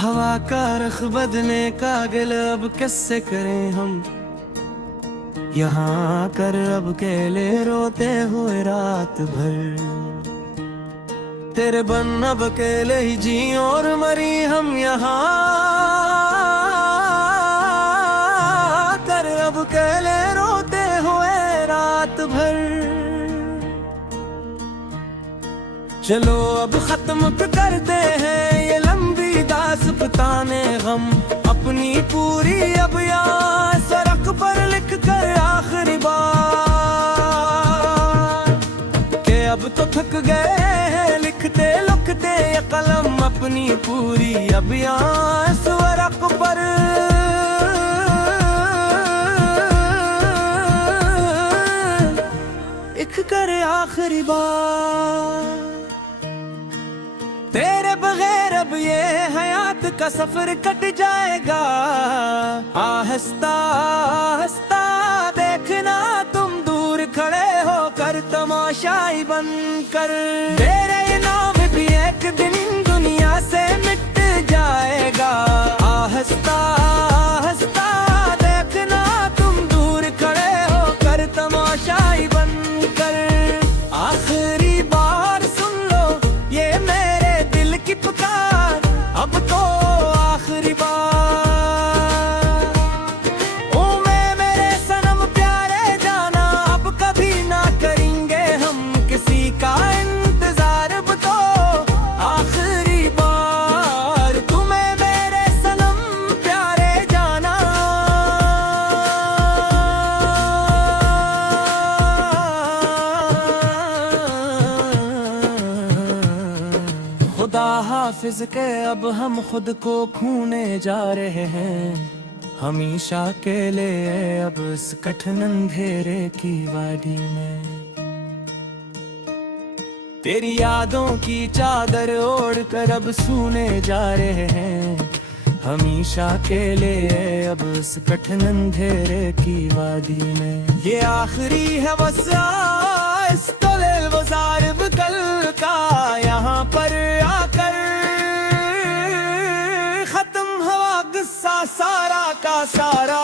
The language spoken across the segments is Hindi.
हवा का रख बदने का गिल अब कैसे करें हम, यहाँ कर अब अकेले रोते हुए रात भर। तेरे बन अब अकेले ही जी और मरी हम, यहाँ कर अब अकेले रोते हुए रात भर। चलो अब खत्म करते हैं ये लंबी दास्ताने गम, अपनी पूरी अब यहाँ सड़क पर लिख कर आखिरी बार के अब तो थक गए हैं लिखते लिखते ये कलम, अपनी पूरी अब यहाँ सड़क पर लिख कर आखिरी बार। तेरे बगैर अब ये हयात का सफर कट जाएगा, आहिस्ता आहिस्ता देखना तुम दूर खड़े होकर तमाशाई बनकर। तेरे नाम भी एक दिन दुनिया से मिट जाएगा, आहिस्ता आहिस्ता देखना तुम दूर खड़े होकर तमाशाई बनकर। आखिरी बार सुन लो ये मेरे दिल की पुकार, अब तो आखिरी बार। ओ मेरे सनम प्यारे जाना, अब कभी ना करेंगे हम किसी का इंतजार, अब तो आखिरी बार। तुम्हें मेरे सनम प्यारे जाना, खुदा हाफिज के अब हम खुद को खोने जा रहे हैं, हमेशा के लिए अब इस कठिन अंधेरे की वादी में। तेरी यादों की चादर ओढ़ कर अब सोने जा रहे हैं, हमेशा के लिए अब इस कठिन अंधेरे की वादी में। ये आखिरी है बस इस तलेल वज़ार कल का, यहाँ पर आकर खत्म हुआ गुस्सा सारा का सारा।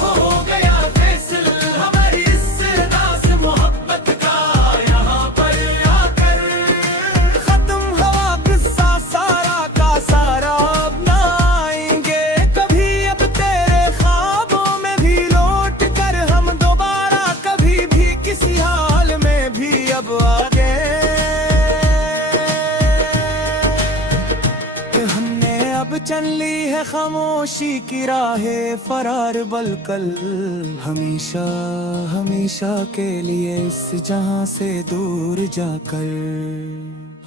हो गया फैसला हमारी इस दास मोहब्बत का, यहाँ पर आकर खत्म हुआ गुस्सा सारा का सारा। अब ना आएंगे कभी अब तेरे ख्वाबों में भी लौट कर हम दोबारा, कभी भी किसी हाल में भी अब आगे। हमने अब चल ली है खामोशी की राहें फरार बलकल, हमेशा हमेशा के लिए इस जहां से दूर जाकर।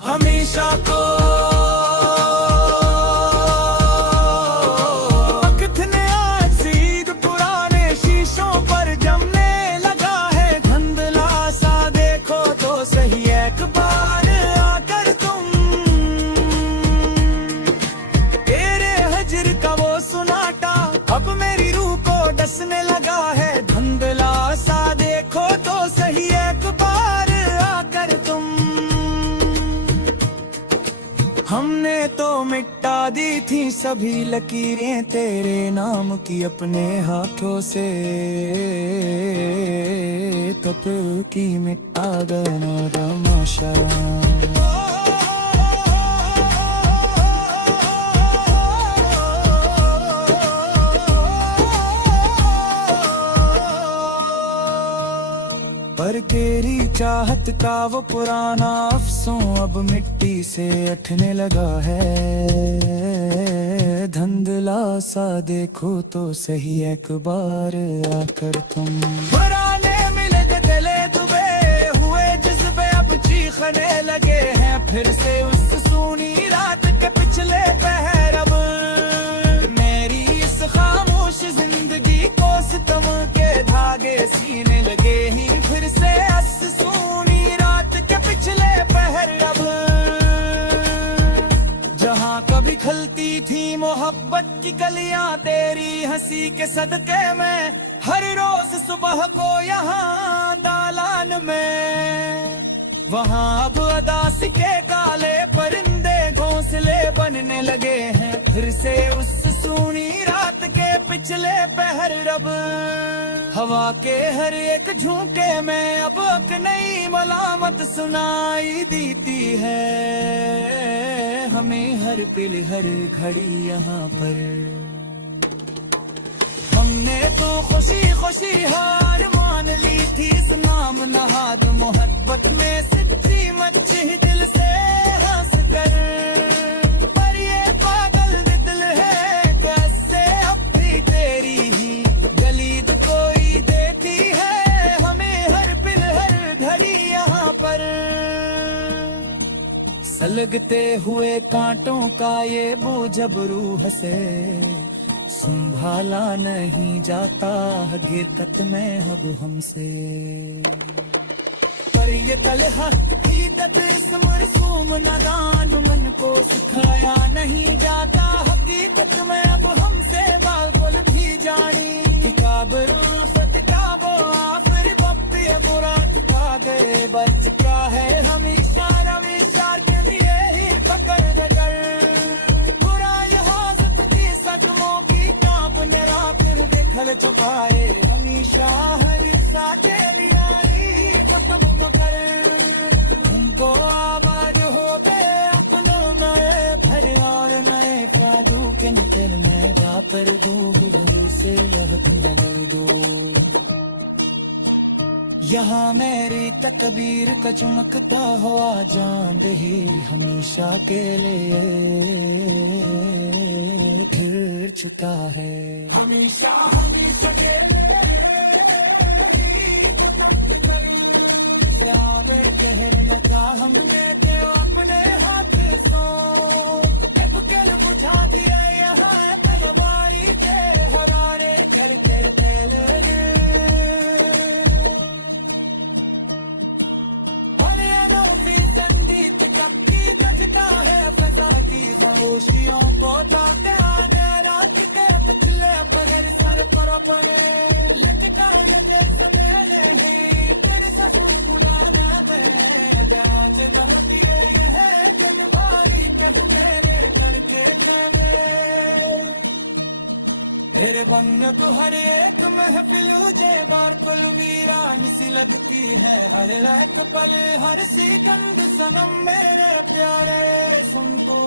हमेशा को कितने अजीज पुराने शीशों पर जमने लगा है, धुंधला सा देखो तो सही एक बार आकर तुम। तेरे हजर का वो सुनाटा अब मेरी रूह को डसने लगा है, धुंधला सा देखो तो सही एक बार आकर तुम। हमने तो मिटा दी थी सभी लकीरें तेरे नाम की अपने हाथों से, तो की मिटा गया तमाशा। पर तेरी चाहत का वो पुराना अफसों अब मिट्टी से उठने लगा है, धुंधला सा देखो तो सही एक बार आकर तुम। पुराने मिले गले दुबे हुए जज्बे अब चीखने लगे हैं फिर से उस सूनी रात के पिछले पहर। अब मेरी इस खामोश जिंदगी को सितम के धागे सीने लगे ही फिर से अस सूनी रात के पिछले पहर। अब जहाँ कभी खलती थी मोहब्बत की कलियां तेरी हंसी के सदके में, हर रोज सुबह को यहाँ दालान में, वहाँ अब अदास के काले परिंदे घोंसले बनने लगे हैं फिर से उस सूनी रात के पिछले पहर रब। हवा के हर एक झोंके में अब एक नई मलामत सुनाई देती है हमें हर पल हर घड़ी यहाँ पर। हमने तो खुशी खुशी हार मान ली थी इस नाम नहाद मोहब्बत में सच्ची मच्छी दिल से हंस कर। पर ये पागल दिल है कैसे अब भी तेरी ही गलीद कोई देती है हमें हर पल हर घड़ी यहाँ पर। सलगते हुए कांटों का ये बोझ अब रूह से संभाला नहीं जाता गिरकत में अब हमसे। पर ये तलहा हिदत इस मरसूम नादान मन को सिखाया नहीं जाता हकीकत में अब हमसे बागुल भी जानी कि काबरू सदका वो आखिर बप्पी बुरा चुका गए बच क्या है हमेशा हमेशा के लिए ही पकड़ कर। बुरा यहाँ सच्ची सदमों की खल चुकाए हमेशा हमेशा के लिए तुम कर। तुमको आवाज हो गए अपनों नए भर और नए काजू के निकल में जा पर गूगल से रहत नगर दो। यहाँ मेरी तकबीर का चमकता हुआ जान रही हमेशा के लिए फिर चुका है हमेशा हमेशा के लिए। क्या वे कहने का हमने तो अपने हाथ सो एक केल बुझा दिया यहाँ तलवाई के हरारे करते तेल खामोशियों को डालते आने रात के पिछले पहर सर पर अपने लटका के सुने नहीं तेरे सपने बुलाना में आज गलती गई है जनवारी कहू मेरे करके जावे। तेरे बन को हर एक महफिल जे बार कुल वीरान सी लगती है हर एक पल हर सिकंद सनम मेरे प्यारे सुन तो।